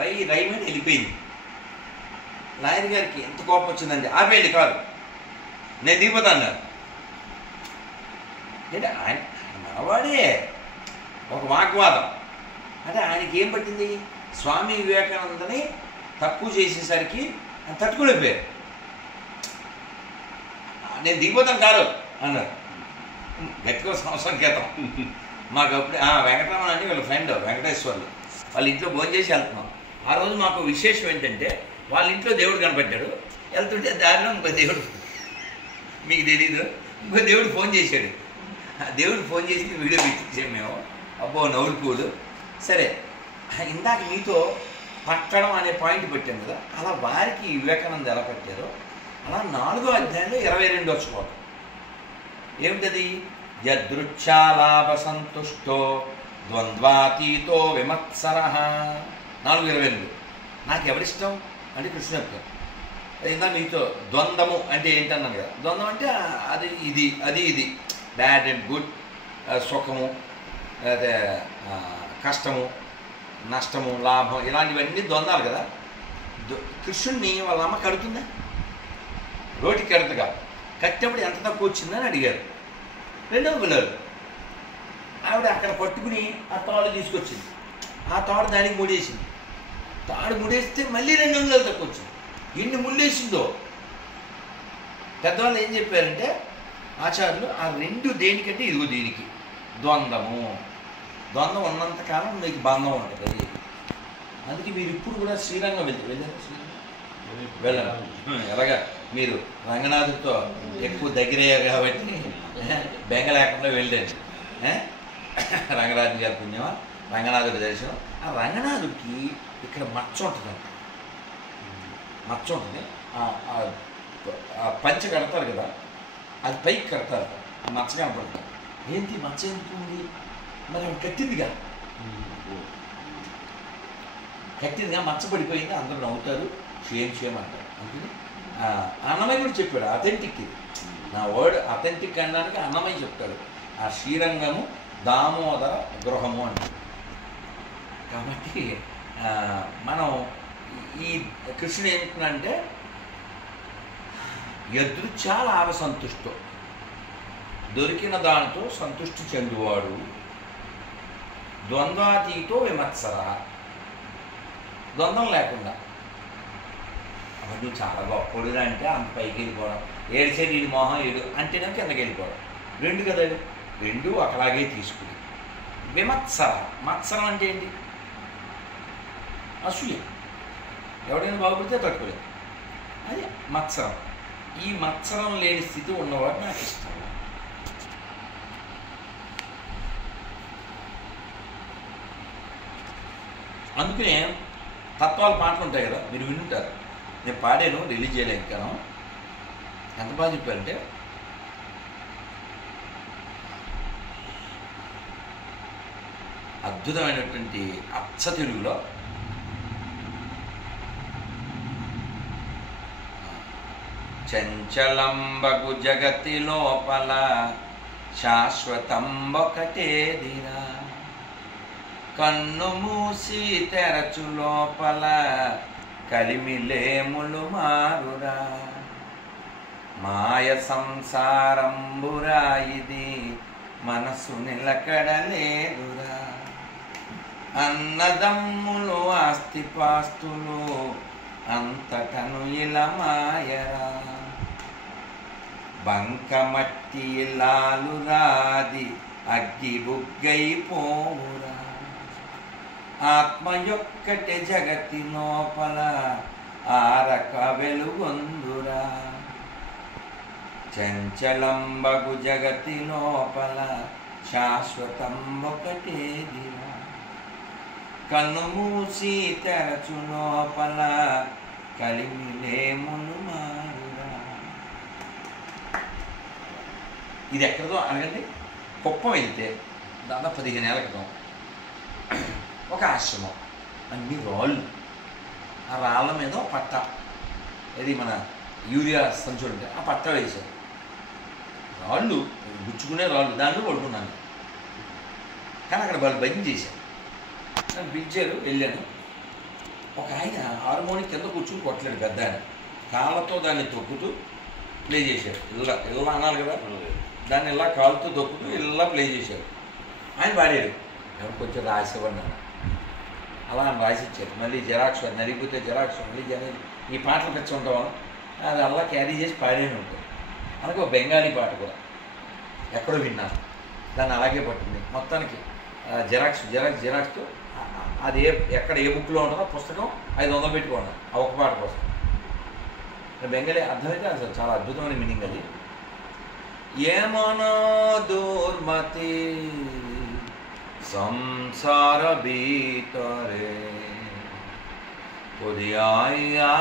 రైమని వెళ్ళిపోయింది. లాయర్ గారికి ఎంత కోపం వచ్చిందండి, ఆపేయండి కాదు, నేను దిగిపోతా అన్నారు. అంటే ఆయన మనవాడే ఒక వాగ్వాదం. అంటే ఆయనకి ఏం పట్టింది, స్వామి వివేకానందని తక్కువ చేసేసరికి ఆయన తట్టుకోలేకపోయారు. నేను దిగిపోతాను కాదు అన్నారు. గట్టిగా సంవత్సరం క్రితం మాకు అప్పుడు వెంకటరమణ అని వీళ్ళ ఫ్రెండ్ వెంకటేశ్వర్లు వాళ్ళ ఇంట్లో భోజనం చేసి వెళ్తున్నాం. ఆ రోజు మాకు విశేషం ఏంటంటే వాళ్ళ ఇంట్లో దేవుడు కనపడ్డాడు. వెళ్తుంటే దారిలో ఇంకో దేవుడు, మీకు తెలీదు, ఇంకో దేవుడు ఫోన్ చేశాడు. ఆ దేవుడు ఫోన్ చేసి వీడియో పెట్టించాం మేము. అబ్బో నవ్వులు పూలు. సరే, ఇందాక మీతో పట్టడం అనే పాయింట్ పెట్టాం కదా, అలా వారికి వివేకానంద ఎలా పట్టారో అలా 4వ అధ్యాయంలో 22వ శ్లోకం ఏమిటది? యదృచ్ఛాలాభ సంతుష్టో ద్వంద్వాతీతో విమత్సర. 4:22. నాకు ఎవరిష్టం అంటే కృష్ణ చెప్తాను. ఇందా మీతో ద్వంద్వము అంటే ఏంటన్నాను కదా, ద్వంద్వం అంటే అది ఇది అది ఇది, బ్యాడ్ అండ్ గుడ్, సుఖము అదే కష్టము నష్టము లాభం, ఇలాంటివన్నీ ద్వంద్వాలు కదా. కృష్ణుడిని వాళ్ళ అమ్మ కడుతుందా? రోటి కడతగా కట్టినప్పుడు ఎంత తక్కువ వచ్చిందని అడిగారు. 2వ పిల్లలు ఆవిడ అక్కడ పట్టుకుని ఆ తాడు తీసుకొచ్చింది. ఆ తాడు దానికి ముడేసింది. తాడు ముడేస్తే మళ్ళీ 2 అంగుళాలు తక్కువ వచ్చింది. ఎన్ని ముళ్ళేసిందో. పెద్దవాళ్ళు ఏం చెప్పారంటే ఆచార్యులు, ఆ 2 దేనికంటే ఇదిగో దీనికి ద్వంద్వము. ద్వంద్వం ఉన్నంతకాలం మీకు బంధం ఉంటుంది. అందుకే మీరు ఇప్పుడు కూడా శ్రీరంగం వెళ్ళారు. వెళ్ళారు ఎలాగా మీరు రంగనాథుడితో ఎక్కువ దగ్గరయ్యారు కాబట్టి బెంగ లేకుండా వెళ్ళండి. రంగరాజు గారి పుణ్యమా రంగనాథుడి దర్శనం. ఆ రంగనాథుడికి ఇక్కడ మచ్చ ఉంటుందంట. మచ్చ ఉంటుంది. ఆ పంచ కడతారు కదా, అది పైకి కడతారు. ఆ మచ్చ కనపడుతుంది. ఏంటి మచ్చ ఎందుకు ఉంది? మరి ఆవిడ కట్టిందిగా, మచ్చ పడిపోయింది. అందరూ నవ్వుతారు, క్షేమ్ అంటారు. అందుకని అన్నమయ్య కూడా చెప్పాడు, అథెంటిక్ ఇది నా వర్డ్, అథెంటిక్ అనడానికి అన్నమయ్య చెప్తాడు. ఆ శ్రీరంగము దామోదర గృహము అంటారు. కాబట్టి మనం ఈ కృష్ణుడు ఏమంటున్నాడంటే యదృచ్ఛా లాభ సంతుష్టో, దొరికిన దానితో సంతృష్టి చెందువాడు, ద్వంద్వాతీతో విమత్సర, ద్వంద్వం లేకుండా. అప్పుడు నువ్వు చాలా గొప్పడుగా అంటే అంత పైకి వెళ్ళిపోవడం, ఏడిసే నీడి మోహం ఏడు అంటేనే కిందకి వెళ్ళిపోవడం. 2 కదా, 2 ఒకలాగే తీసుకుని. విమత్సర, మత్సరం అంటే ఏంటి? అసూయ. ఎవడైనా బాగుపడితే తట్టుకోలేదు, అది మత్సరం. ఈ మత్సరం లేని స్థితి ఉన్నవాడు నాకు ఇష్టం. అందుకనే తత్వాల పాటలు ఉంటాయి కదా, మీరు వింటారు. నేను పాడాను, రిలీజ్ చేయలే ఇంకా. ఎంత బాగా చెప్పారంటే, అద్భుతమైనటువంటి అచ్చ తెలుగులో చంచలంబగు జగతి లోపల శాశ్వతంబొకటేదిరా, కన్ను మూసి తెరచు లోపల కలిమిలేములు మారురా, మాయ సంసారంబురా ఇది మనసు నిలకడలేదురా, అన్నదమ్ములు ఆస్తిపాస్తులు అంతటను ఇలా మాయరా, బంకమట్టి లాలురాది అగ్గి బుగ్గైపోవురా, ఆత్మ యొక్కటి జగతి లోపల ఆరక వెలుగొందురా, చంచలంబగు జగతి లోపల శాశ్వతం ఒకటేదిరా, కన్ను మూసి తెరచు లోపల కలిమిలేములు మారురా. ఇది ఎక్కడదో అనగండి, కుప్పం వెళ్తే దాదాపు 15 ఏళ్ల క్రితం ఒక ఆశ్రమం, అన్ని రాళ్ళు. ఆ రాళ్ళ మీద పట్ట, ఇది మన యూరియా సంచులు ఉంటే ఆ పట్ట వేశారు. రాళ్ళు గుచ్చుకునే రాళ్ళు, దాంట్లో పడుకున్నాను. కానీ అక్కడ వాళ్ళు భజన చేశారు. నన్ను పిలిచారు, వెళ్ళాను. ఒక ఆయన హార్మోని కింద కూర్చుని కొట్టలేడు, పెద్ద ఆయన కాళ్ళతో దాన్ని తొక్కుతూ ప్లే చేశాడు. ఇలా ఇలా అనాలి కదా, దాన్ని ఇలా కాలుతో తొక్కుతూ ఇలా ప్లే చేశాడు. ఆయన పాడాడు. ఎవరు కొంచెం రాసేవాడిని అలా అని రాసి ఇచ్చారు. మళ్ళీ జెరాక్స్ నరిగిపోతే జెరాక్స్ మళ్ళీ ఈ పాటలు పెంచి ఉంటాం, అది అలా క్యారీ చేసి పాడేనే ఉంటుంది. అలాగే ఒక బెంగాలీ పాట కూడా ఎక్కడో విన్నాను, దాన్ని అలాగే పట్టింది. మొత్తానికి జెరాక్స్తో అది ఎక్కడ ఏ బుక్లో ఉంటుందో పుస్తకం 500 పెట్టుకోండి ఆ ఒక పాట కోసం. బెంగాలీ అర్థమైతే అసలు చాలా అద్భుతమైన మీనింగ్ అది. ఏమనో దుర్మతి సంసార ভিতরে পদিয়াইয়াছিনু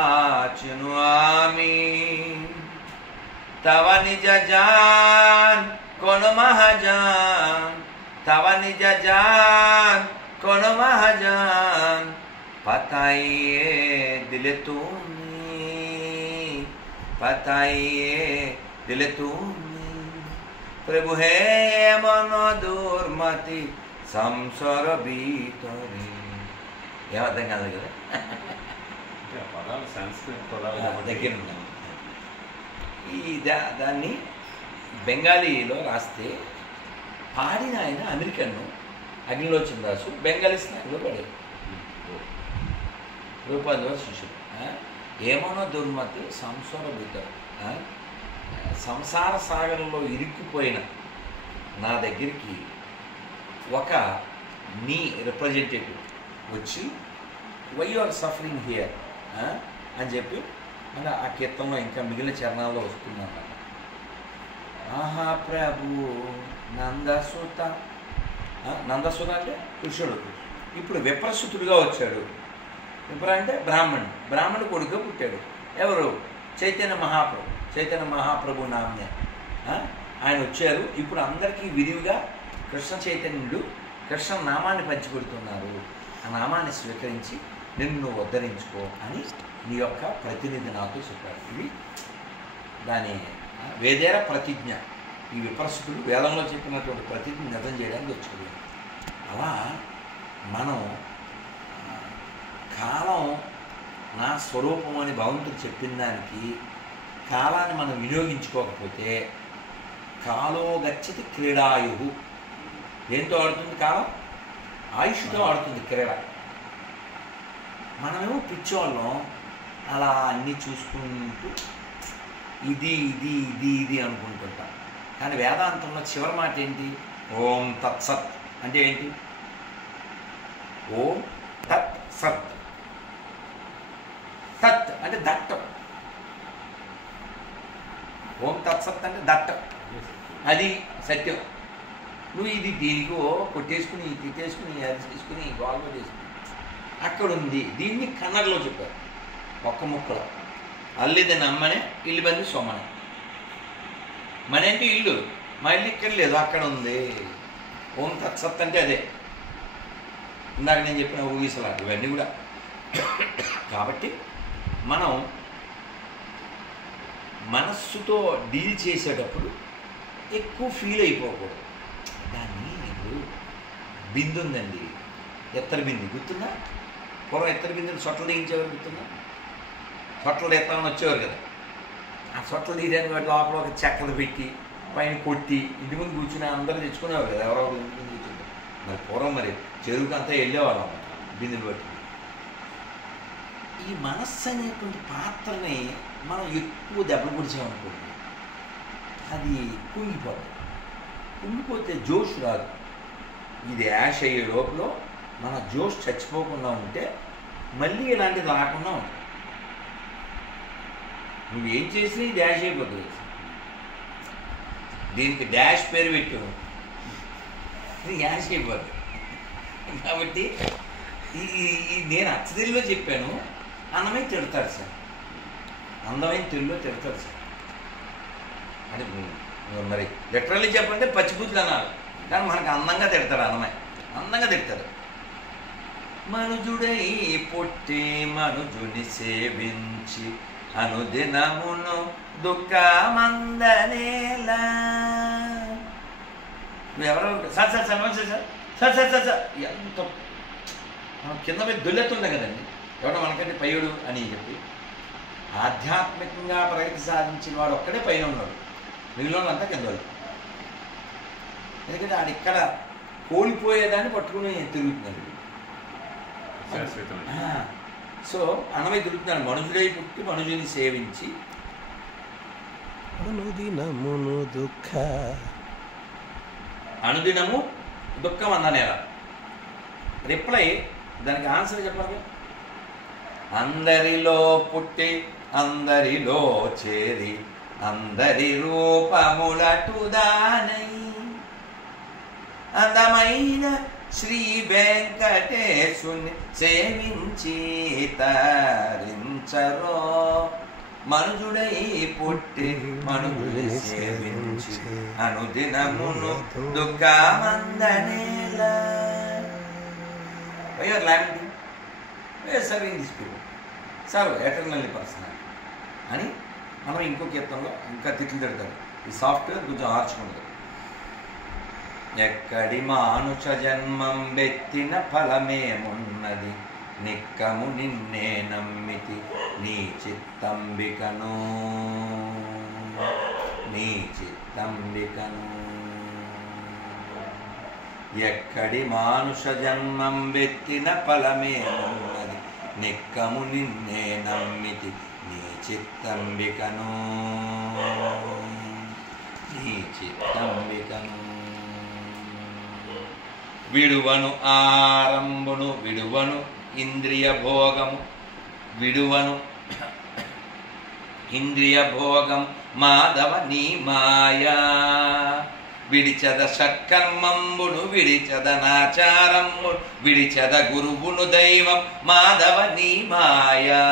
আমি তব নিজ জান কোন মহাজান তব নিজ জান কোন মহাজান পাতাইয়ে দিলে তুমি পাতাইয়ে দিলে তুমি প্রভু হে মন দুর্মতি సంసార ভিতরে. ఏమర్థం కాదు కదా, పదాలు సంస్కృత పదాలు దగ్గర ఉన్నాయి. ఈ దాన్ని బెంగాలీలో రాస్తే పాడిన ఆయన అమెరికన్ను అగ్నిలోచన దాసు బెంగాలీ స్లాంగ్లో పడేది. రూపాయల శిష్యుడు. ఏమనో దుర్మతి సంసార భీతరు, సంసార సాగరంలో ఇరుక్కుపోయిన నా దగ్గరికి ఒక నీ రిప్రజెంటేటివ్ వచ్చి why you are suffering here అని చెప్పి మన ఆ కీర్తనలో ఇంకా మిగిలిన చరణాల్లో వస్తుందన్నమాట. ఆహా ప్రభు నందసుత, నందసుత అంటే కృష్ణుడు ఇప్పుడు విప్రసుతుడిగా వచ్చాడు. విప్ర అంటే బ్రాహ్మణుడు కొడుకుగా పుట్టాడు. ఎవరు? చైతన్య మహాప్రభు నామ్నే ఆయన వచ్చారు. ఇప్పుడు అందరికీ విరివిగా కృష్ణ చైతన్యుడు కృష్ణ నామాన్ని పంచిపెడుతున్నారు. ఆ నామాన్ని స్వీకరించి నిన్ను ఉద్ధరించుకో అని నీ యొక్క ప్రతినిధి నాతో చెప్పాడు. ఇది దాని వేదేర ప్రతిజ్ఞ. ఈ విపర్శకుడు వేదంలో చెప్పినటువంటి ప్రతిజ్ఞ నిజం చేయడానికి వచ్చాడు. అలా మనం కాలం నా స్వరూపం అని భగవంతుడు చెప్పిన దానికి కాలాన్ని మనం వినియోగించుకోకపోతే కాలో గచ్చతి క్రీడాయు. దేంతో ఆడుతుంది కాలం? ఆయుష్తో ఆడుతుంది క్రీడ. మనమేమో పిచ్చోళ్ళం అలా అన్నీ చూసుకుంటూ ఇది ఇది ఇది ఇది అనుకుంటుంటాం. కానీ వేదాంతంలో చివరి మాట ఏంటి? ఓం తత్సత్ అంటే ఏంటి? ఓం తత్ సత్. తత్ అంటే దట్టం. ఓం తత్సత్ అంటే దట్టం, అది సత్యం. నువ్వు ఇది దీనికో కొట్టేసుకుని తిట్టేసుకుని అది చేసుకుని గోల్గా చేసుకుని అక్కడ ఉంది. దీన్ని కన్నడలో చెప్పారు ఒక్క ముక్కలో. అల్లిది నమ్మనే ఇల్లు బంది సొమ్మనే. మన అంటే ఇల్లు, మా ఇల్లు ఇక్కడ లేదు, అక్కడ ఉంది. ఓం తత్సత్ అంటే అదే. ఇందాక నేను చెప్పిన ఊగిసలాట ఇవన్నీ కూడా. కాబట్టి మనం మనస్సుతో డీల్ చేసేటప్పుడు ఎక్కువ ఫీల్ అయిపోకూడదు. దాన్ని ఇప్పుడు బిందు ఉందండి, ఎత్తర బింది గుర్తుందా? పూర్వం ఎత్తర బిందులు సొట్టలు దిగించేవారు గుర్తుందా? సొట్టలు ఎత్తామని వచ్చేవారు కదా. ఆ సొట్టలు తీయడానికి వాటి లోపల ఒక చెక్కలు పెట్టి పైన కొట్టి ఇంటి ముందు కూర్చుని అందరూ తెచ్చుకునేవారు కదా. ఎవరో ఒకరు ఇంటి ముందు కూర్చుంటారు. మరి పూర్వం మరి చెరువుకి అంతా వెళ్ళేవాళ్ళం బిందులు బట్టి. ఈ మనస్సు అనేటువంటి పాత్రని మనం ఎక్కువ దెబ్బలు పొడిచామనుకోండి, అది కుంగిపోతే జోష్ రాదు. ఇది యాష్ అయ్యే లోపల మన జోష్ చచ్చిపోకుండా ఉంటే మళ్ళీ ఇలాంటిది రాకుండా ఉంటుంది. నువ్వేం చేసినా ఇది డాష్ అయిపోతుంది. దీనికి డాష్ పేరు పెట్టావు, ఇది యాష్ అయిపోతుంది. కాబట్టి నేను అచ్చదిలో చెప్పాను, అన్నమే తిడతాడు సార్, అందమైన తెలుగులో తిడతాడు సార్. అంటే మరి లిటరల్లీ చెప్పంటే పచ్చిబుద్ధులు అన్నారు, కానీ మనకు అందంగా తిడతాడు. అన్నమే అందంగా తిడతాడు. మనుజుడై పుట్టి మనుజుని సేవించి అనుదినమును దుఃఖమందనేలా. నువ్వెవరో sir sir sir sir sir sir sir sir sir ఎంత కింద మీద దొల్లెత్తుండే కదండి. ఎవడో మనకంటే పైయుడు అని చెప్పి ఆధ్యాత్మికంగా ప్రగతి సాధించిన వాడు ఒక్కడే పైన ఉన్నాడు, మిగిలినంతా కింద వాళ్ళు. ఎందుకంటే ఆడు ఇక్కడ కోల్పోయేదాన్ని పట్టుకుని తిరుగుతున్నాడు. సో అన్నమయ్య తిరుగుతున్నాడు, మనుషుడై పుట్టి మనుషుని సేవించి అనుదినమును అనుదినము దుఃఖం అన్ననేలా. రిప్లై దానికి ఆన్సర్ చెప్పాలి. అందరిలో పుట్టి అందరిలో చేరి అందరి రూపములటుదానై అందమైన శ్రీ వెంకటేశుని సేవించి తరించరో. మనుజుడై పుట్టి మనుజుని సేవించి అనుదినమును దుఃఖమందనేలా. Why you are lamenting? We are serving these people. Serve eternally personal. అని మనం ఇంకో కీర్తనలో ఇంకా తిట్లు తిడతాడు. ఈ సాఫ్ట్వేర్ కొంచెం ఆర్చుకుంటుంది. ఎక్కడి మానుష జన్మం బెత్తిన ఫలమేమున్నది, నిక్కము నిన్నే నమ్మితి నీ చిత్తంబికను నీ చిత్తంబికను. ఎక్కడి మానుష జన్మం బెత్తిన ఫలమేమున్నది, నిక్కము నిన్నే నమ్మితి నీ చిత్తంబికను నీ చిత్తంబికను. విడువను ఆరంభును విడువను ఇంద్రియ భోగము విడువను ఇంద్రియ భోగం మాధవ నీ మాయా. విడిచద షట్కర్మంబును విడిచద నాచారంబును విడిచద గురువును దైవం మాధవ నీ మాయా.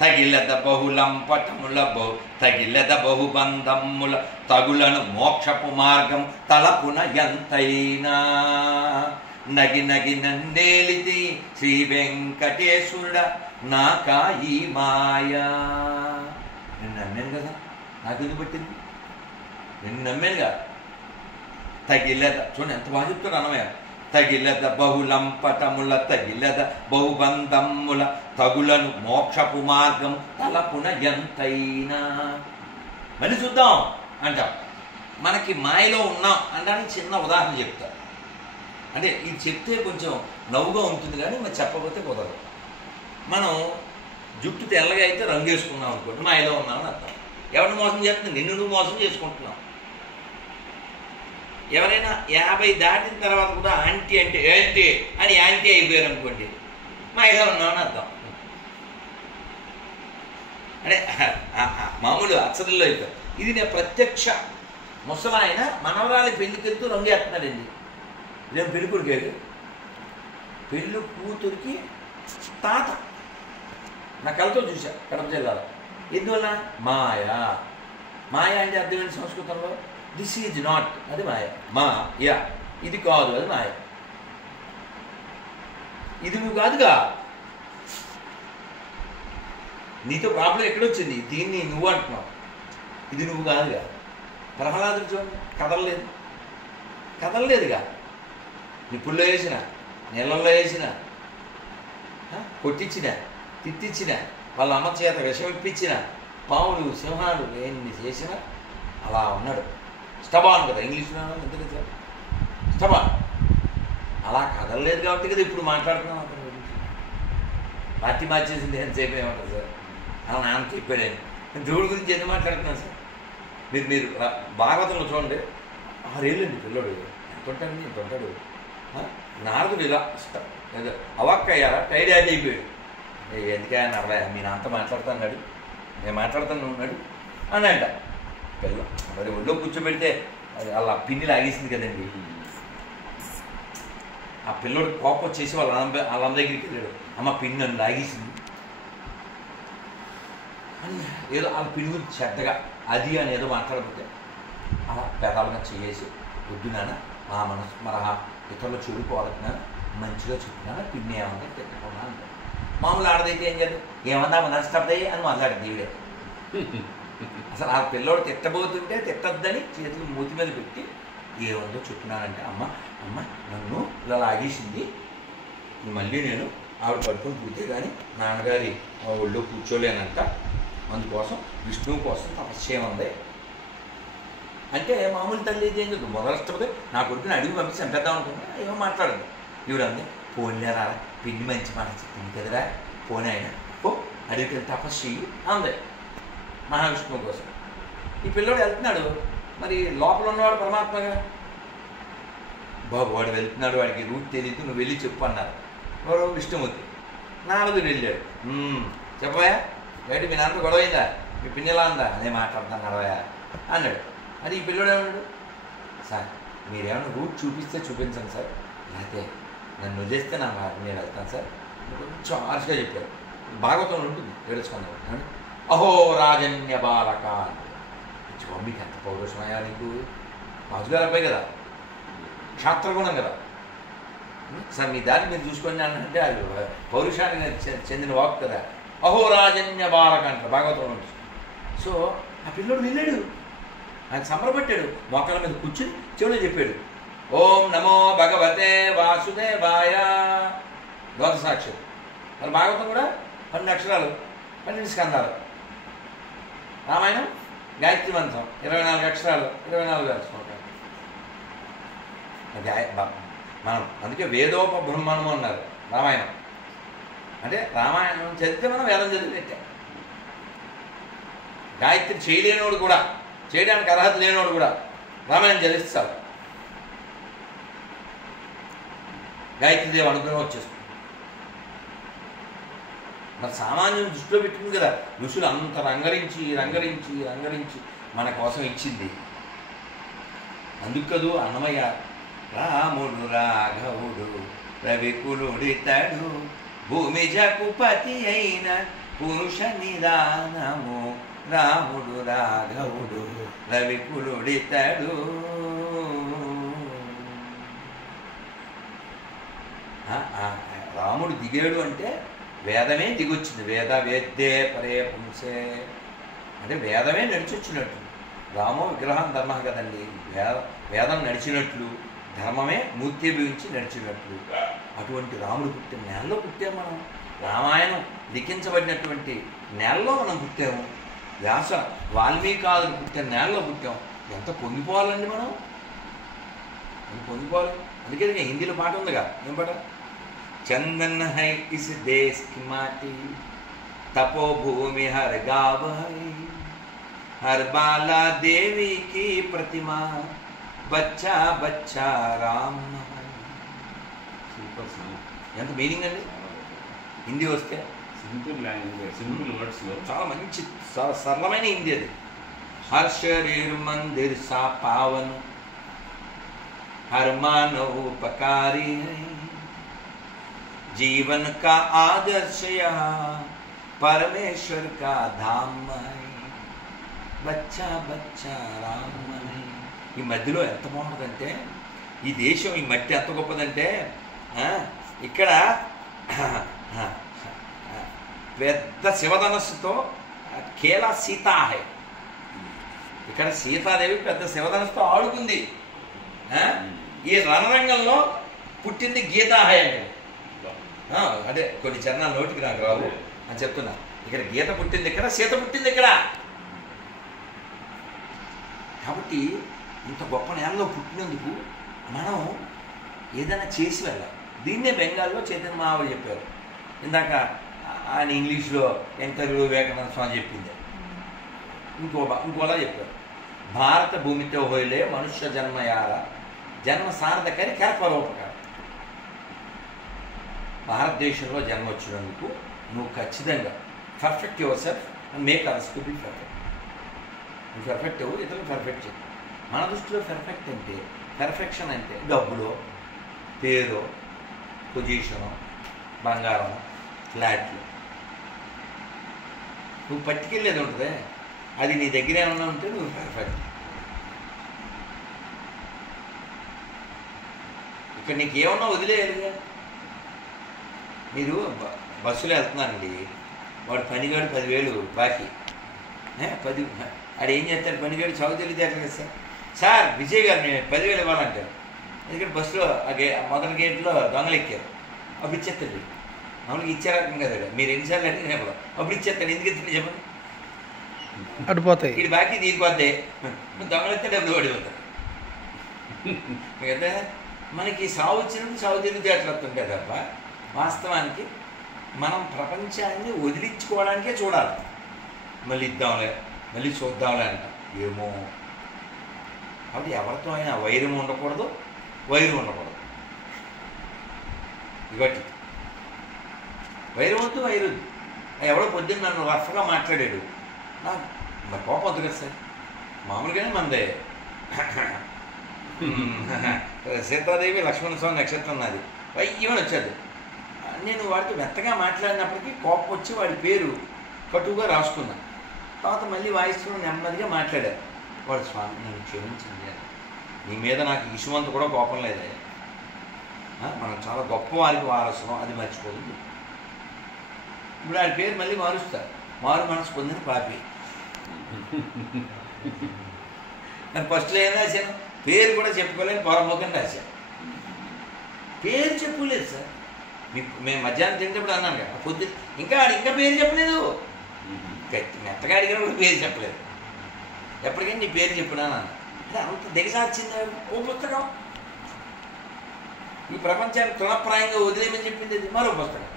తగిలద బహులంపటముల తగిలద బహుబంధముల తగులను మోక్షపు మార్గం తలపున ఎంతైనా. నగి నగి నన్నేలిది శ్రీ వెంకటేశుడ నాకా ఈ మాయా. నేను నమ్మాను కదా, నాకెందుకు పట్టింది? నేను నమ్మానుగా. తగిలద చూడండి ఎంత బాగా చెప్తారు అన్నమయ్య. తగిలద బహులంపటముల తగిలద బహుబంధముల తగులను మోక్షపు మార్గం తలపున ఎంతైనా. మళ్ళీ చూద్దాం అంటాం. మనకి మాయలో ఉన్నాం అనడానికి చిన్న ఉదాహరణ చెప్తా. అంటే ఇది చెప్తే కొంచెం నవ్వుగా ఉంటుంది కానీ మరి చెప్పకపోతే కుదరదు. మనం జుట్టు తెల్లగా అయితే రంగు వేసుకున్నాం అనుకోండి, మాయలో ఉన్నామని అర్థం. ఎవరిని మోసం చేస్తుంది? నిన్ను నువ్వు మోసం చేసుకుంటున్నావు. ఎవరైనా 50 దాటిన తర్వాత కూడా ఆంటీ అంటే ఏంటి అని యాంటీ అయిపోయారు అనుకోండి, మాయలో ఉన్నామని అర్థం. అంటే మామూలు అచ్చరిలో అయిపోయారు. ఇది నేను ప్రత్యక్ష. ముసలాయన మనవరాలి పెళ్ళికెళ్తూ రంగు వేస్తున్నాడండి. ఇదేం పెళ్లి కొడుకేడు, పెళ్ళి కూతురికి తాత. నా కళ్ళతో చూసా కడప జిల్లాలో. ఎందువల్ల? మాయా. మాయ అంటే అర్థమైంది సంస్కృతంలో. దిస్ ఈజ్ నాట్, అది మాయ. యా ఇది కాదు, అది మాయ. ఇది నువ్వు కాదుగా. నీతో ప్రాబ్లం ఎక్కడొచ్చింది? దీన్ని నువ్వు అంటున్నావు, ఇది నువ్వు కాదుగా. ప్రహ్లాదుడు చూడండి, కదలలేదుగా. నిప్పుల్లో వేసిన, నీళ్ళల్లో వేసిన, కొట్టించిన, తిట్టించిన, వాళ్ళ అమ్మ చేత విషం ఇప్పించిన, పాములు సింహాలు ఎన్ని చేసినా అలా ఉన్నాడు. స్టబాన్ కదా ఇంగ్లీష్లో, ఎందుకు స్టబాన్. అలా కదలలేదు కాబట్టి కదా ఇప్పుడు మాట్లాడుతున్నాం అతని గురించి. పార్టీ మార్చేసింది ఎంతసేపు ఏమంటారు సార్? అలా నాన్నకి చెప్పాడని. దేవుడి గురించి ఎందుకు మాట్లాడుతున్నాను సార్? మీరు భాగవతంలో చూడండి, 6 ఏళ్ళండి పిల్లడు. ఎంత ఉంటాడండి, ఎంత ఉంటాడు. నారదుడు ఇలా అవాక్కయ్యారా, టైర్డ్ అయిపోయాడు. ఎందుకైనా అరవై మీరు అంత మాట్లాడుతున్నాడు, నేను మాట్లాడుతాను ఉన్నాడు అని అంట. పిల్ల మరి ఒళ్ళో కూర్చోబెడితే అది అలా పిన్ని లాగేసింది కదండి. ఆ పిల్లడు కోపం వచ్చేసి వాళ్ళ దగ్గరికి వెళ్ళాడు. అమ్మ పిన్ని నన్ను లాగేసింది అని ఏదో ఆ పిన్ని గురించి చెడ్డగా అది అని ఏదో మాట్లాడకపోతే అలా పెదాలుగా చేసి, వద్దు నాన్న మా మనసు మరహా ఇతరులు చెడుకోవాలన్నా మంచిగా చెప్పినా పిన్ని ఏమన్నా తిట్టకుండా అంటారు. మామూలు ఆడదైతే ఏం చేద్దాం, ఏమన్నా నష్టపడతాయి అని మాట్లాడింది ఈవిడే. అసలు ఆ పిల్లోడు తిట్టబోతుంటే తిట్టద్దని చేతులు మూతి మీద పెట్టి ఏముందో చెప్తున్నానంటే, అమ్మ నన్ను ఇలా లాగేసింది మళ్ళీ నేను ఆవిడ పడుకొని పుడితే కానీ నాన్నగారి ఒళ్ళో కూర్చోలేనంట, అందుకోసం విష్ణువు కోసం తపస్సు చేయమంది. అంటే మామూలు తల్లి ఏం లేదు, మొదలష్టపదే నా కొడుకుని అడిగి పంపించి చంపేద్దాం అనుకున్నా, ఏమో మాట్లాడదు. ఈవిడ అంది, పోన్లేరా పిన్ని మంచి మాట చెప్పింది కదరా, పోనీ ఆయన పో అడిగితే తపస్సు చెయ్యి అంది మహావిష్ణువు కోసం. ఈ పిల్లోడు వెళ్తున్నాడు, మరి లోపల ఉన్నవాడు పరమాత్మగా, బాబు వాడు వెళ్తున్నాడు, వాడికి రూట్ తెలియదు, నువ్వు వెళ్ళి చెప్పు అన్నారు. ఎవరో విష్ణుమూర్తి. నారదుడు వెళ్ళాడు, చెప్పవా బయట మీ నాన్నతో గొడవైందా, మీ పిన్ని ఎలా ఉందా, అదే మాట్లాడుతాను నడవయా అన్నాడు. అది ఈ పిల్లోడు ఏమన్నాడు, సార్ మీరేమన్నా రూట్ చూపిస్తే చూపించండి సార్, లేకపోతే నన్ను వదిలేస్తే నా నేను వెళ్తాను సార్. కొంచెం హార్ష్గా చెప్పారు. భాగవతం ఉంటుంది తెలుసుకున్నాను. అహో రాజన్య బాలక మీకు ఎంత పౌరుషమయ్యా నీకు, రాజుగారు అబ్బాయి కదా, క్షాత్రగుణం కదా, సార్ మీ దారి మీరు చూసుకోండి అంటే అది పౌరుషానికి చెందిన వాక్ కదా. అహో రాజన్య బాలక అంటారు భాగవతం నుంచి. సో ఆ పిల్లోడు వెళ్ళాడు, ఆయన సంబరపట్టాడు, మోకాళ్ళ మీద కూర్చుని చెవులో చెప్పాడు, ఓం నమో భగవతే వాసుదేవాయ, ద్వాదశాక్షరం. మరి భాగవతం కూడా 12 అక్షరాలు, 12 స్కందాలు. రామాయణం గాయత్రి మంత్రం 24 అక్షరాలు, 24 వేసుకుంటాం. మనం అందుకే వేదోపబ్రహ్మణము అన్నారు రామాయణం. అంటే రామాయణం చదివితే మనం వేదం చదివినట్టే. గాయత్రి చేయలేనోడు కూడా, చేయడానికి అర్హత లేనోడు కూడా రామాయణం చదివిస్తారు, గాయత్రీదేవి అనుగ్రహం వచ్చేస్తుంది. మరి సామాన్యం దృష్టిలో పెట్టుకుంది కదా, ఋషులు అంత రంగరించి రంగరించి రంగరించి మన కోసం ఇచ్చింది. అందుకు కదూ అన్నమయ్య, రాముడు రాఘవుడు రవికులుడితడు భూమి జకుపతి అయిన పురుష నిదానము, రాముడు రాఘవుడు రవికులుడితడు. రాముడు దిగాడు అంటే వేదమే దిగొచ్చింది. వేద వేద్దే పరే పుంసే అంటే వేదమే నడిచొచ్చినట్టు. రామో విగ్రహం ధర్మ కదండి, వేదం నడిచినట్లు, ధర్మమే మూర్తిభవించి నడిచినట్లు. అటువంటి రాముడు పుట్టిన నేలలో పుట్టాము మనం, రామాయణం లిఖించబడినటువంటి నేలలో మనం పుట్టాము, వ్యాస వాల్మీకాదులు పుట్టిన నేలలో పుట్టాము. ఎంత పొంగిపోవాలండి మనం, పొంగిపోవాలి. అందుకే హిందీలో పాట ఉందిగా, ఏం పాట, చందన్ హై ఇస్ దేశ్ కి మాటి తపోభూమి హర్ గావ్ హై, హర్ బాలా దేవి కి ప్రతిమా బచ్చా బచ్చా రామ్. ఎంత మీనింగ్ అండి హిందీ వస్తే, సింపుల్ లాంగ్వేజ్, సింపుల్ వర్డ్స్లో చాలా మంచి సరళమైన హిందీ అది. హర్ శరీర్ మందిర్ సా పావన్, హర్ మానవ్ ఉపకారి హై, जीवन का आदर्श यहाँ परमेश्वर का धाम है, बच्चा बच्चा राम है. ఈ మధ్యలో ఎంత బాగుంటుందంటే, ఈ దేశం ఈ మట్టి ఎంత గొప్పదంటే, ఇక్కడ పెద్ద శివధనస్సుతో కేలా సీతా హై, ఇక్కడ సీతాదేవి పెద్ద శివధనస్సుతో ఆడుకుంది. ఈ రణరంగంలో పుట్టింది గీతా హై అంటే, అదే కొన్ని చరణాలు నోటికి నాకు రావు అని చెప్తున్నా. ఇక్కడ గీత పుట్టింది ఇక్కడ, సీత పుట్టింది ఇక్కడ. కాబట్టి ఇంత గొప్ప నేలలో పుట్టినందుకు మనం ఏదైనా చేసి వెళ్ళాలి. దీన్నే బెంగాల్లో చైతన్య మహారాజు చెప్పారు. ఇందాక ఆయన ఇంగ్లీష్లో ఎంకరుడు వివేకానంద స్వామి చెప్పింది ఇంకోలా చెప్పారు. భారత భూమితో హోయిలే మనుష్య జన్మయార జన్మ సార్థకరి కరపరోపకారం. భారతదేశంలో జన్మ వచ్చినందుకు నువ్వు ఖచ్చితంగా perfect your self and make others to be perfect. నువ్వు పర్ఫెక్ట్ అవ్వు, ఇతరులు పర్ఫెక్ట్ చెప్పు. మన దృష్టిలో పర్ఫెక్ట్ అంటే, పెర్ఫెక్షన్ అంటే డబ్బులో, పేరు, పొజిషను, బంగారం, ఫ్లాట్లు. నువ్వు పట్టుకెళ్ళేది ఉంటుంది, అది నీ దగ్గర ఏమన్నా ఉంటే నువ్వు పర్ఫెక్ట్. ఇక్కడ నీకు ఏమన్నా వదిలేయాలిగా. మీరు బస్సులో వెళ్తున్నారండి, వాడు పనిగాడు 10,000 బాకీ, 10 ఆడు ఏం చేస్తాడు పనిగాడు, చదువు తెలియదు కదా సార్, సార్ విజయ్ గారు నేను 10,000 ఇవ్వాలంటారు. ఎందుకంటే బస్సులో మొదటి గేట్లో దొంగలు ఎక్కారు, అప్పుడు ఇచ్చేస్తాడు. మామూలుగా ఇచ్చే రకం కదా, మీరు ఎన్నిసార్లు అడిగినప్పుడు అప్పుడు ఇచ్చేస్తాడు. ఎందుకు ఇస్తాడు చెప్పండి? అడిపోతాయి. ఇది బాకీ తీరిపోద్దే, దొంగలెత్తే డబ్బులు పడిపోతారు కదా. మనకి సాగు వచ్చినప్పుడు సాగు తెలివితేటలు వస్తుంటాయి తప్ప వాస్తవానికి మనం ప్రపంచాన్ని వదిలించుకోవడానికే చూడాలి. మళ్ళీ ఇద్దాంలే, మళ్ళీ చూద్దాంలే అంట. ఏమో కాబట్టి ఎవరితో అయినా వైరం ఉండకూడదు, వైరం ఉండకూడదు. ఇవట్టి వైరం వద్దు, వైరం ఎవడో పొద్దున్న నన్ను రఫ్గా మాట్లాడాడు, నాకు మరి కోపం వద్దు కదా సార్. మామూలుగానే మనదే సీతాదేవి లక్ష్మణ స్వామి నక్షత్రం నాది, వయ్యమని వచ్చేది. నేను వాడితో మెత్తగా మాట్లాడినప్పటికీ కోపం వచ్చి వాడి పేరు కటువుగా రాసుకున్నా. తర్వాత మళ్ళీ వాయిస్లో నెమ్మదిగా మాట్లాడారు. వాడు స్వామి నన్ను క్షమించింది, నీ మీద నాకు ఇసుమంత కూడా కోపం లేదే, మనం చాలా గొప్ప వారికి వారసులం, అది మర్చిపోతుంది. ఇప్పుడు వాడి పేరు మళ్ళీ మారుస్తారు. మారు మనసు పొందిన పాపి. నేను ఫస్ట్లో ఏం రాశాను? పేరు కూడా చెప్పుకోలేని పొరముఖం రాశాను. పేరు చెప్పుకోలేదు సార్. మేము మధ్యాహ్నం తింటప్పుడు అన్నాను కదా, పొద్దున్న ఇంకా పేరు చెప్పలేదు. మెత్తగా అడిగినప్పుడు పేరు చెప్పలేదు. ఎప్పటికైనా నీ పేరు చెప్పినాను అన్న. అంత దిగసార్చింది ఓ పుస్తకం. ఈ ప్రపంచాన్ని తృణప్రాయంగా వదిలేమని చెప్పింది అది మరో పుస్తకం.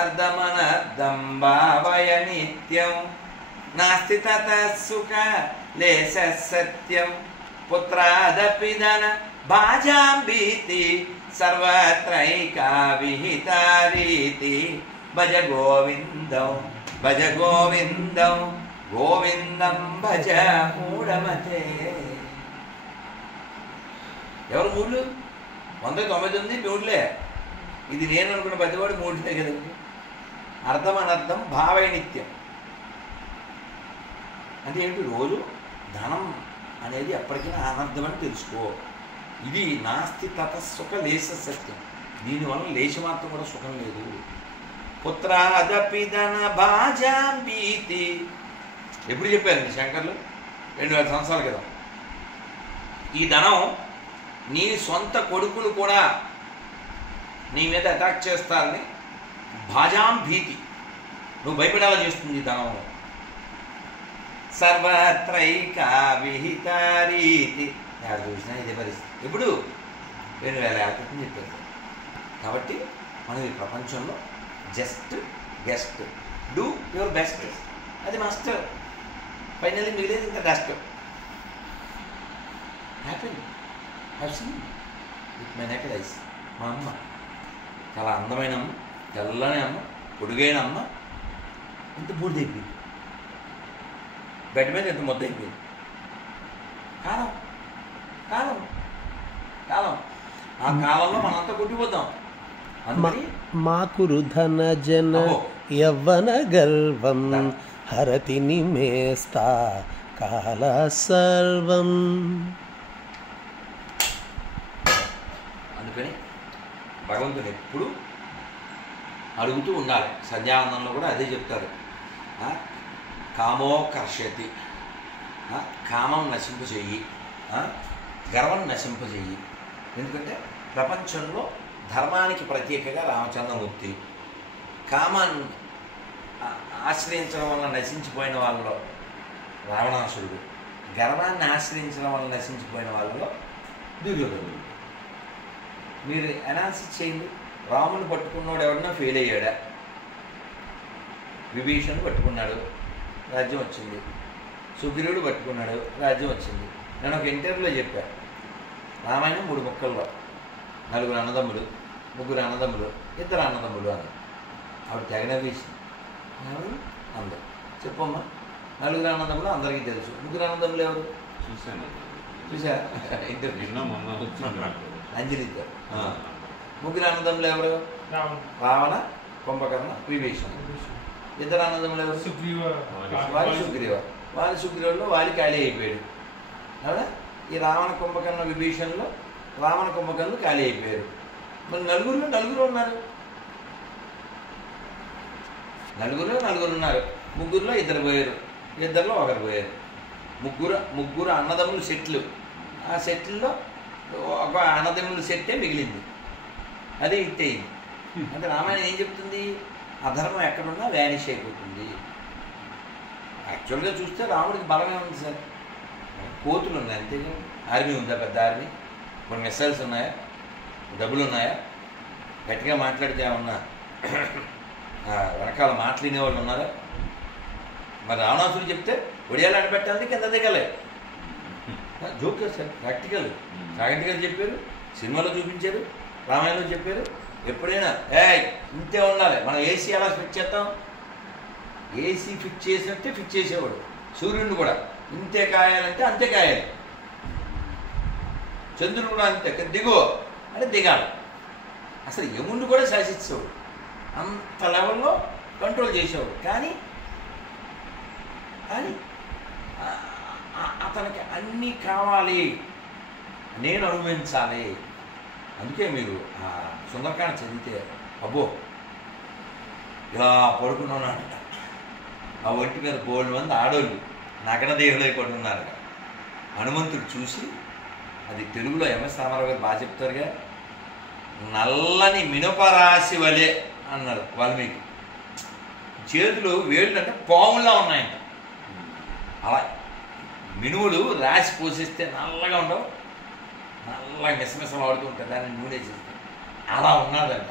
అర్ధమనర్థం భావయ నిత్యం నాస్తి తత సుఖ లేశ సత్యం పుత్రాదపిదన భాజాంబీతి సర్వత్రైకా విహితారీతి భజ గోవిందం భజ గోవిందం గోవిందం భజ మూఢమతే. ఎవరు మూడు? 199 మూడులే. ఇది నేను అనుకున్న పెద్దవాడు మూడులే కదండి. అర్థం అనర్థం భావయ నిత్యం అంటే ఏంటి? రోజు ధనం అనేది ఎప్పటికైనా అనర్థం అని తెలుసుకో. ఇది నాస్తి తత సుఖ లేశ సత్యం, దీనివల్ల లేశమాత్రం కూడా సుఖం లేదు. పుత్రాదపిదన భాజాంబీతి ఎప్పుడు చెప్పారండి శంకర్లు? 2000 సంవత్సరాల క్రితం. ఈ ధనం నీ సొంత కొడుకులు కూడా నీ మీద అటాక్ చేస్తారని భాజాంభీతి, నువ్వు భయపడేలా చేస్తుంది ఈ ధనం. సర్వత్రైకా విహితారీతి, ఎవరు చూసినా ఇదే పరిస్థితి. ఎప్పుడు? 2000 ఏళ్ళ క్రితం చెప్పారు. కాబట్టి మనం ఈ ప్రపంచంలో just guest, do your best, అది మస్ట్. ఫైనల్లీ మిగిలేదు ఇంకా dust. Happy have seen with my naked ice. మా అమ్మ చాలా అందమైన అమ్మ, తెల్లని అమ్మ, పొడుగైన అమ్మ, ఎంత బూడిదైపోయింది, బెడ్ మీద ఎంత ముద్ద అయిపోయింది. కాలం కాలం కాలం ఆ కాలంలో మనంతా కొట్టిపోతాం. మాకురు ధన జన యవ్వన గర్వం హరతి నిమేస్తా కాల సర్వం. అందుకని భగవంతుడు ఎప్పుడు అడుగుతూ ఉండాలి. సంధ్యావందనంలో కూడా అదే చెప్తారు. కామోకర్షతి, కామం నశింపజేయి, గర్వం నశింపజేయి. ఎందుకంటే ప్రపంచంలో ధర్మానికి ప్రత్యేకగా రామచంద్రమూర్తి, కామాన్ని ఆశ్రయించడం వల్ల నశించిపోయిన వాళ్ళలో రావణాసురుడు, గర్వాన్ని ఆశ్రయించడం వల్ల నశించిపోయిన వాళ్ళలో దుర్యోధనుడు. మీరు అనాలిసిస్ చేయండి. రాముని పట్టుకున్నాడు ఎవడన్నా ఫెయిల్ అయ్యాడా? విభీషణుడు పట్టుకున్నాడు, రాజ్యం వచ్చింది. సుగ్రీవుడు పట్టుకున్నాడు, రాజ్యం వచ్చింది. నేను ఒక ఇంటర్వ్యూలో చెప్పాను, రామాయణం 3 ముక్కల్లో 4 అన్నదమ్ములు, 3 అన్నదమ్ములు, 2 అన్నదమ్ములు అని. ఆవిడ తెగనవేసి ఎవరు? అందరు చెప్పమ్మా. 4 అన్నదమ్ములు అందరికీ తెలుసు, 3 అన్నదమ్ములు ఎవరు? చూశాను. చూసారా? అంజలి ఇద్దరు. 3 అన్నదమ్ములు ఎవరు? రావణ, కుంభకర్ణ, విభీషణ. 2 అన్నదమ్ములు ఎవరు? వారి సుగ్రీవ. వారి సుగ్రీవుల్లో వాలి ఖాళీ అయిపోయాడు. అవునా? ఈ రావణ కుంభకర్ణ విభీషణలో రావణ కుంభకర్ణులు ఖాళీ అయిపోయారు. మరి నలుగురు ఉన్నారు. 4 ఉన్నారు. 3లో 2 పోయారు, 2లో 1 పోయారు. ముగ్గురు అన్నదమ్ములు సెట్లు. ఆ సెట్లో ఒక అన్నదమ్ముల సెట్టే మిగిలింది. అదే హిట్ అయింది. అంటే రామాయణం ఏం చెప్తుంది? అధర్మం ఎక్కడున్నా వ్యానిష్ అయిపోతుంది. యాక్చువల్గా చూస్తే రాముడికి బలమే ఉంది సార్. కోతులు ఉన్నాయి అంతే. ఆర్మీ ఉందా? పెద్ద ఆర్మీ. కొన్ని మిసైల్స్ ఉన్నాయా? డబ్బులు ఉన్నాయా? గట్టిగా మాట్లాడితే ఏమన్నా వెనకాల మాట్లాడినే వాళ్ళు ఉన్నారా? మరి రావణాసుడు చెప్తే ఒడియాలు అడపెట్టాలి, కింద దిగలే. Joke sir. ప్రాక్టికల్ చెప్పారు, సినిమాలో చూపించారు, రామాయణంలో చెప్పారు. ఎప్పుడైనా ఇంతే ఉండాలి. మనం ఏసీ ఎలా ఫిట్ చేస్తాం? ఏసీ ఫిట్ చేసినట్టే ఫిట్ చేసేవాడు. సూర్యుడిని కూడా ఇంతే కాయాలంటే అంతే కాయాలి. చంద్రుడు కూడా అంతే. దిగో అంటే దిగాలి. అసలు యముడిని కూడా శాసించేవాడు. అంత లెవెల్లో కంట్రోల్ చేసేవాడు. కానీ అతనికి అన్నీ కావాలి, నేను అనుభవించాలి. అందుకే మీరు ఆ సుందరకాండ చదివితే అబ్బో ఇలా పడుకున్నానంట. ఆ ఒంటి మీద 3 మంది ఆడోళ్ళు నగర దేవులై పడున్నారు. హనుమంతుడు చూసి, అది తెలుగులో ఎంఎస్ రామారావు గారు బాగా చెప్తారుగా, నల్లని మినపరాశి వలె అన్నారు వాల్మీకి. చేతులు వేళ్ళు అంటే పాముల్లా ఉన్నాయంట. అలా మినువులు రాసి పోసేస్తే నల్లగా ఉండవు, నల్లగా మిసమిసం ఆడుతూ ఉంటాయి, దాన్ని నూనె చేస్తాయి. అలా ఉన్నదంట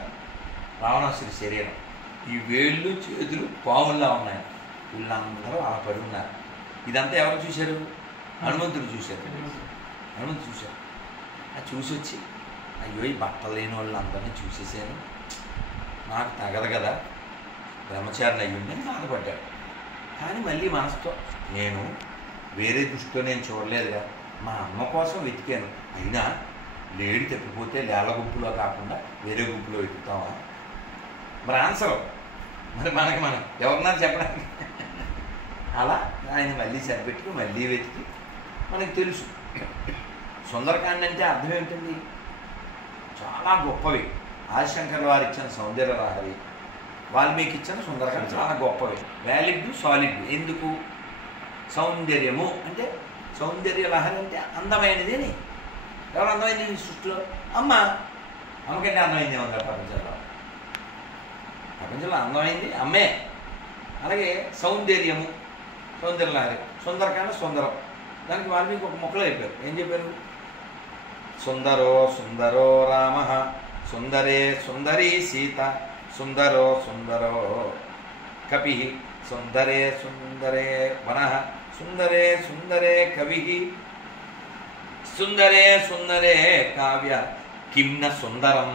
రావణాసుడి శరీరం. ఈ వేళ్ళు చేతులు పాముల్లా ఉన్నాయంట. వీళ్ళందరూ అలా పడి ఉన్నారు. ఇదంతా ఎవరు చూశారు? హనుమంతుడు చూశారు. హనుమంతుడు చూశారు. అది చూసి వచ్చి, అయ్యో ఈ బట్టలు లేని వాళ్ళందరినీ చూసేసాను, నాకు తగదు కదా, బ్రహ్మచారిని అయ్యుండి బాధపడ్డాడు. కానీ మళ్ళీ మనసుతో, నేను వేరే దృష్టితో నేను చూడలేదుగా, మా అమ్మ కోసం వెతికాను. అయినా లేడి తప్పిపోతే లేళ్ళ గుంపులో కాకుండా వేరే గుంపులో వెతుకుతామా? మరి ఆన్సర్ మరి మనం ఎవరినా చెప్పడానికి. అలా ఆయన మళ్ళీ సరిపెట్టుకుని మళ్ళీ వెతికి మనకు తెలుసు. సుందరకాండ అంటే అర్థం ఏమిటండి? చాలా గొప్పవి. ఆదిశంకర్ వారు ఇచ్చిన సౌందర్య లహరి, వాల్మీకి ఇచ్చిన సుందరకాండ చాలా గొప్పవి. Valid, solid. ఎందుకు? సౌందర్యము అంటే, సౌందర్య లహరి అంటే అందమైనది అని. ఎవరు అందమైంది ఈ సృష్టిలో? అమ్మకంటే అందమైంది ఏమన్నా ప్రపంచంలో? ప్రపంచంలో అందమైంది అమ్మే. అలాగే సౌందర్యము, సౌందర్య లహరి. సుందరకాండ సుందరం. దానికి వాల్మీకి ఒక మొక్కలు అయిపోయారు. ఏం చెప్పారు? సుందరో సుందరో రామ, సుందరే సుందరీ సీత, సుందరో సుందరో కపి, సుందరే సుందరే వన, సుందరే సుందరే కవి, సుందరే సుందరే కావ్య, కిమ్న సుందరం.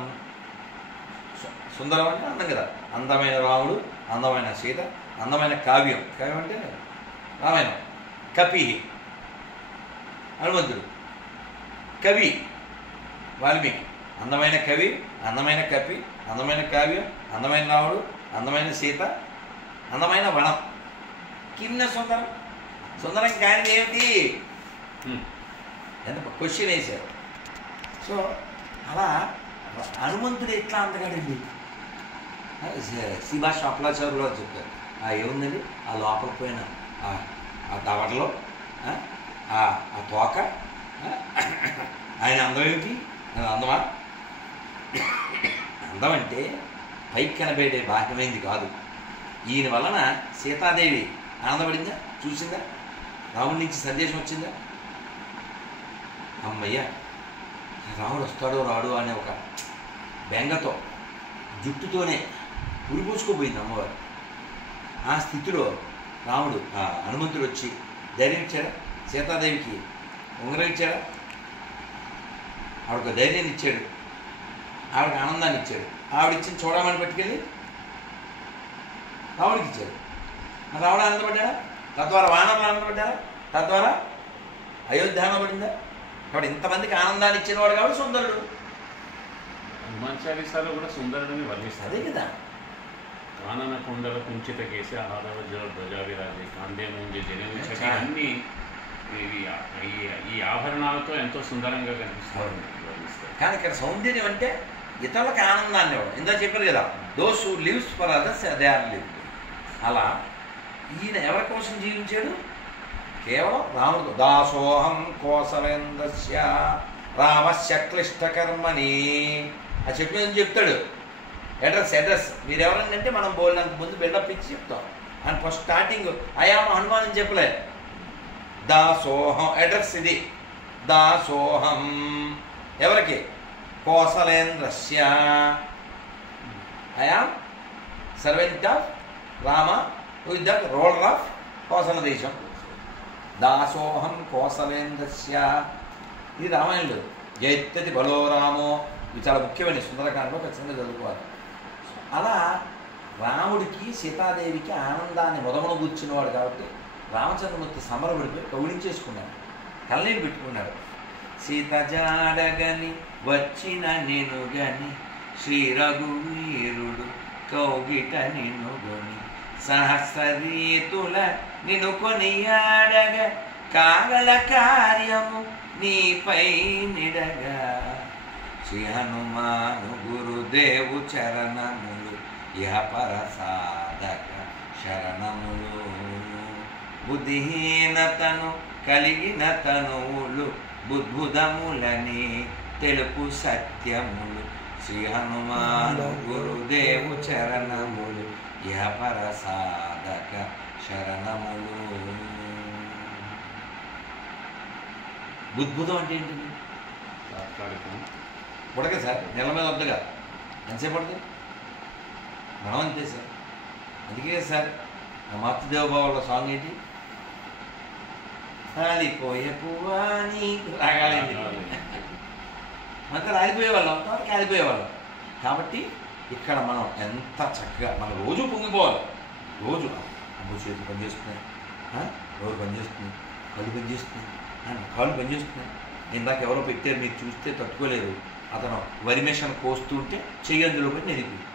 సుందరం అంటే అందం కదా. అందమైన రాముడు, అందమైన సీత, అందమైన కావ్యం. కావ్యం అంటే రామాయణం. కపి హనుమంతుడు, కవి వాల్మీకి. అందమైన కవి, అందమైన కపి, అందమైన కావ్యం, అందమైన రాముడు, అందమైన సీత, అందమైన వనం. కిమ్న సుందరం. సుందరం కానిది ఏమిటి? ఎంత క్వశ్చన్ వేశారు. సో అలా హనుమంతుడు ఎట్లా అందగాడండి? శిభా శుక్లాచార్యులు చెప్పారు. ఏముందండి ఆ లోపల పోయిన ఆ దవడలో ఆ తోక, ఆయన అందం ఏమిటి? అందమా? అందం అంటే పైకి కనబడే బాహ్యమైంది కాదు. ఈయన వలన సీతాదేవి ఆనందపడిందా? చూసిందా? రాముడి నుంచి సందేశం వచ్చిందా? అమ్మయ్య రాముడు వస్తాడో రాడు అనే ఒక బెంగతో జుట్టుతోనే ఉరిపోసుకోపోయింది అమ్మవారు. ఆ స్థితిలో రాముడు హనుమంతుడు వచ్చి ధైర్యం ఇచ్చాడా? సీతాదేవికి ఉంగరం ఇచ్చాడా? ఆవిడకు ధైర్యాన్ని ఇచ్చాడు, ఆవిడకి ఆనందాన్ని ఇచ్చాడు. ఆవిడిచ్చిన చూడమని పట్టుకెళ్ళి రాముడికి ఇచ్చాడు. రాముడు ఆనందపడ్డాడా? తద్వారా వానరులు ఆనందపడ్డారా? తద్వారా అయోధ్య ఆనందపడిందా? కాబట్టి ఇంతమందికి ఆనందాన్ని ఇచ్చినవాడు కాబట్టి సుందరుడు. హనుమాన్ చాలీసాలో కూడా సుందరుడిని వర్ణిస్తారు. అదే కదా. కానన కొండల కుంచిత కేసి ఆదవ ధ్వజావిరాజి కాందే ముంజి జనవించ అన్ని ఈ ఆభరణాలతో ఎంతో సుందరంగా కనిపిస్తారు. కానీ ఇక్కడ సౌందర్యం అంటే ఇతరులకు ఆనందాన్ని ఇవ్వడం. ఇందా చెప్పారు కదా, those who lives for others they are lived. అలా ఈయన ఎవరి కోసం జీవించాడు? కేవలం రాముడు. దాసోహం కోసలేంద్రస్య రామస్య క్లిష్టకర్మని ఆ చెట్టు మీద నుంచి చెప్తాడు అడ్రస్ మీరు ఎవరండి అంటే మనం బోల్డంత ముందు బిల్డప్ ఇచ్చి చెప్తాం. అని ఫస్ట్ స్టార్టింగ్ అయామ హనుమాన్ అని చెప్పలే, దాసోహం అడ్రస్ ఇది. దాసోహం ఎవరికి? కోసలేంద్రస్య. I am servant of Rama with the ruler of Kosala దేశం. దాసోహం కోసలేంద్రస్య. ఇది రామాయణుడు. జయత్యతి బలో రామో, ఇది చాలా ముఖ్యమైన సుందరకాండలో ఖచ్చితంగా చదువుకోవాలి. అలా రాముడికి సీతాదేవికి ఆనందాన్ని మొదమను కూర్చున్నవాడు కాబట్టి రామచంద్రమూర్తి సమరపడిపోయి కౌలించేసుకున్నాడు, కళ్ళనీళ్ళు పెట్టుకున్నాడు. సీత జాడగని వచ్చిన నేను గని శ్రీ రఘువీరుడు కౌగిట నిన్ను గొని సహస్రరీతుల నిన్ను కొనియాడగ కాగల కార్యము నీపై నిడగా శ్రీ హనుమాను గురుదేవు చరణములు ఇహ పర సాధక శరణములు బుద్ధిహీనతను కలిగిన తనువులు బుద్భుదములని తెలుపు సత్యములు శ్రీ హనుమాను గురుదేవు చరణములు ఇహ పర సాధక శరణములు. బుద్భుదం అంటే ఏంటిది? ఉడకే సార్, నెల మీద వద్దగా ఎంతసేపు పడుతుంది? మనం అంతే సార్. అందుకే సార్ మా మాతృదేవబావుల సాంగ్ ఏంటి? రాలిపోయే పువ్వా నీకు రాగాలండి. మనతో రాలిపోయేవాళ్ళం, అంతవరకు కాలిపోయేవాళ్ళం. కాబట్టి ఇక్కడ మనం ఎంత చక్కగా మనం రోజు పొంగిపోవాలి. రోజు అమ్మ చేతులు పనిచేస్తున్నాయి, రోజు పనిచేస్తుంది, కళ్ళు పనిచేస్తున్నాయి, కాళ్ళు పనిచేస్తున్నాయి. ఇందాక ఎవరో పెట్టారు, మీరు చూస్తే తట్టుకోలేరు. అతను వరి మిషన్ కోస్తుంటే చెయ్యి అందులో పోయి నెరిపోయింది.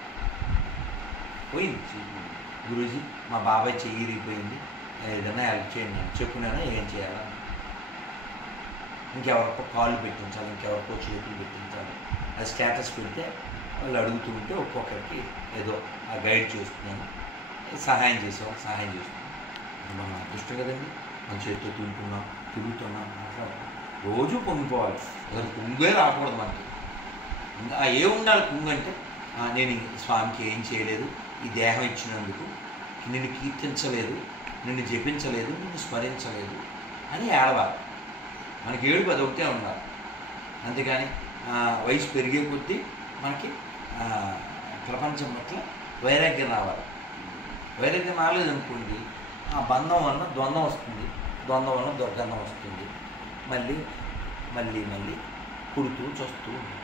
పోయింది. గురూజీ మా బాబాయ్ చెయ్యి ఇరిగిపోయింది, ఏదైనా హెల్ప్ చేయండి. చెప్పున్నానా ఏం చేయాలా? ఇంకెవరికో కాళ్ళు పెట్టించాలి, ఇంకెవరికో చేతులు పెట్టించాలి. అది స్టేటస్ పెడితే వాళ్ళు అడుగుతూ ఉంటే ఒక్కొక్కరికి ఏదో ఆ గైడ్ చేస్తున్నాను, సహాయం చేసేవాళ్ళు సహాయం చేస్తున్నాం. మనం అదృష్టం కదండి, మన చేతితో తిరుగుతున్నాం, మాట్లాడుతున్నాం. రోజు పొంగిపోవాలి. అసలు కుంగే రాకూడదు మనకి. ఇంకా ఏ ఉండాలి కుంగు అంటే, నేను స్వామికి ఏం చేయలేదు, ఈ దేహం ఇచ్చినందుకు నిన్ను కీర్తించలేదు, నిన్ను జపించలేదు, నిన్ను స్మరించలేదు అని ఏడవాలి. మనకి ఏడుపు అదొకటే ఉండాలి. అంతేగాని వయసు పెరిగే కొద్దీ మనకి ప్రపంచం పట్ల వైరాగ్యం రావాలి. వైరాగ్యం రాలేదనుకోండి, ఆ బంధం వలన ద్వంద్వం వస్తుంది, ద్వంద్వం వలన దుర్గంధం వస్తుంది. మళ్ళీ మళ్ళీ మళ్ళీ పుడుతూ చస్తూ ఉంటుంది.